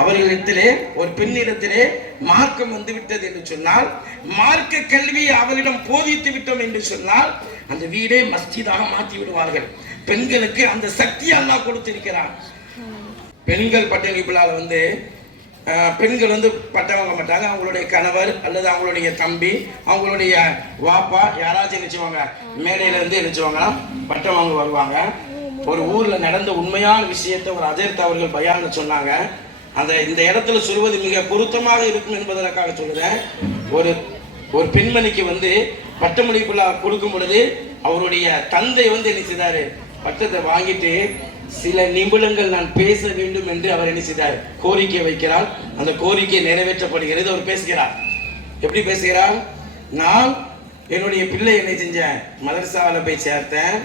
அவர்களிடத்திலே ஒரு பெண்ணிடத்திலே மார்க்கம் வந்து விட்டது என்று சொன்னால், மார்க்க கல்வியை அவரிடம் போதித்து விட்டோம் என்று சொன்னால் அந்த வீடே மஸ்ஜிதாக மாற்றி விடுவார்கள். பெண்களுக்கு அந்த சக்தி அல்லாஹ் கொடுத்திருக்கிறார். பெண்கள் பட்டளிப்புலால வந்து பெண்கள் வந்து பட்டம் வாங்க மாட்டாங்க. அவங்களுடைய கணவர் அல்லது அவங்களுடைய தம்பி, அவங்களுடைய வாப்பா யாராச்சும் நினைச்சுவாங்க மேடையில இருந்து நினைச்சுவாங்க பட்டம் வாங்க வருவாங்க. ஒரு ஊர்ல நடந்த உண்மையான விஷயத்தை ஒரு அஜர்த் அவர்கள் பயான்ல சொன்னாங்க. அந்த இந்த இடத்துல சொல்வது மிக பொருத்தமாக இருக்கும் என்பதற்காக சொல்லுறேன். ஒரு பெண்மணிக்கு வந்து பட்டமளிப்புலா கொடுக்கும் பொழுது அவருடைய தந்தை வந்து என்ன செய்தாரு, பட்டத்தை வாங்கிட்டு சில நிமிடங்கள் நான் பேச வேண்டும் என்று அவர் என்ன செய்தார், கோரிக்கை வைக்கிறார். அந்த கோரிக்கை நிறைவேற்றப்படுகிறது. அவர் பேசுகிறார். எப்படி பேசுகிறார்? நான் என்னுடைய பிள்ளை என்ன செஞ்சேன், மதரசாவில் போய் சேர்த்தேன்.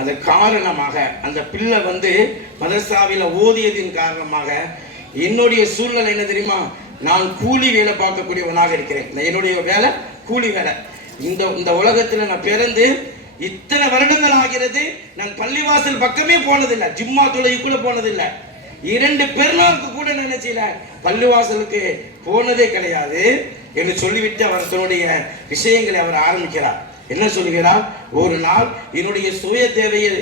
அது காரணமாக அந்த பிள்ளை வந்து மதரசாவில் ஓதியதின் காரணமாக என்னுடைய சூழ்நிலை என்ன தெரியுமா, நான் கூலி வேலை பார்க்கக்கூடியவனாக இருக்கிறேன். என்னுடைய வேலை கூலி வேலை. இந்த உலகத்தில் நான் பிறந்து இத்தனை வருடங்கள் ஆகிறது. நான் பள்ளிவாசல் பக்கமே போனதில்லை, ஜிம்மா தொழுகை கூட போனதில்லை. 2 பெருநாளுக்கு கூட நினைச்சல பள்ளிவாசலுக்கு போனதே கிடையாது என்று சொல்லிவிட்டு அவர் தன்னுடைய விஷயங்களை அவர் ஆரம்பிக்கிறார். என்ன சொல்லுகிறார்? ஒரு நாள் என்னுடைய சுய தேவையை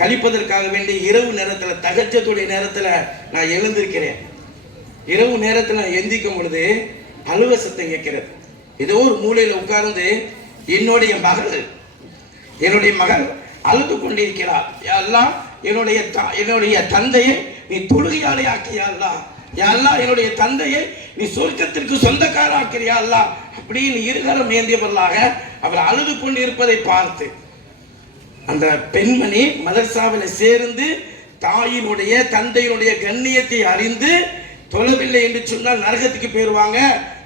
கழிப்பதற்காக வேண்டி இரவு நேரத்தில் தஹஜ்ஜுடைய நேரத்தில் நான் எழுந்திருக்கிறேன். இரவு நேரத்தில் எந்திக்கும் பொழுது அழுவ சத்தம் கேட்கிறது. ஏதோ ஒரு மூலையில் உட்கார்ந்து என்னுடைய மகள் அழுது கொண்டிருக்கிறார். எல்லாம் என்னுடைய தந்தையை நீ தொழுகையாளி ஆக்கியா அல்லா, என்னுடைய தந்தையை நீ சொர்க்கத்திற்கு சொந்தக்கார ஆக்கிறியா அல்லா அப்படின்னு இருகரம் ஏந்தியவர்களாக அவர் அழுது கொண்டிருப்பதை பார்த்து அந்த பெண்மணி மதரசாவில் சேர்ந்து தாயினுடைய தந்தையினுடைய கண்ணியத்தை அறிந்து தொழவில்லை என்று சொன்னால் நரகத்துக்கு போயிருவாங்க,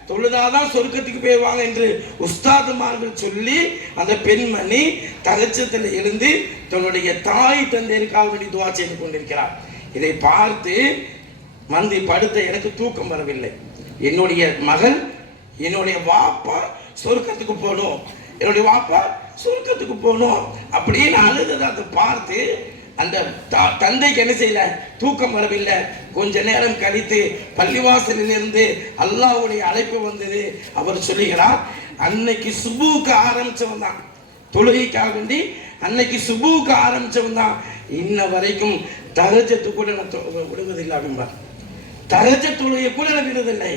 தொழுதாதான் சொர்க்கத்துக்கு போயிருவாங்க என்று உஸ்தாதுமார்கள் சொல்லி அந்த பெண்மணி தகச்சத்தில் எழுந்து தன்னுடைய தாய் தந்தையருக்காக வேண்டி துவா செய்து கொண்டிருக்கிறார். இதை பார்த்து வந்து படுத்த எனக்கு தூக்கம் வரவில்லை. என்னுடைய மகள், என்னுடைய வாப்பா சொர்க்கத்துக்கு போகணும், என்னுடைய வாப்பா சொர்க்கத்துக்கு போகணும் அப்படின்னு அழுததை பார்த்து அந்த தந்தைக்கு என்ன செய்யல, தூக்கம் வரவில்லை. கொஞ்ச நேரம் கழித்து பள்ளிவாசலில் இருந்து அல்லாஹ்வுடைய அழைப்பு வந்தது. அவர் சொல்லுகிறார், அன்னைக்கு சுபுக்கு ஆரம்பிச்சவன் தான், தொழுகைக்காக வேண்டி அன்னைக்கு சுபுக்கு ஆரம்பிச்சவன் தான் இன்ன வரைக்கும் தஹஜ்ஜத் கூட நான் விடுவதில்லை அப்படின்பார். தஹஜ்ஜத் தொழுகை கூட நான் விடுவதில்லை.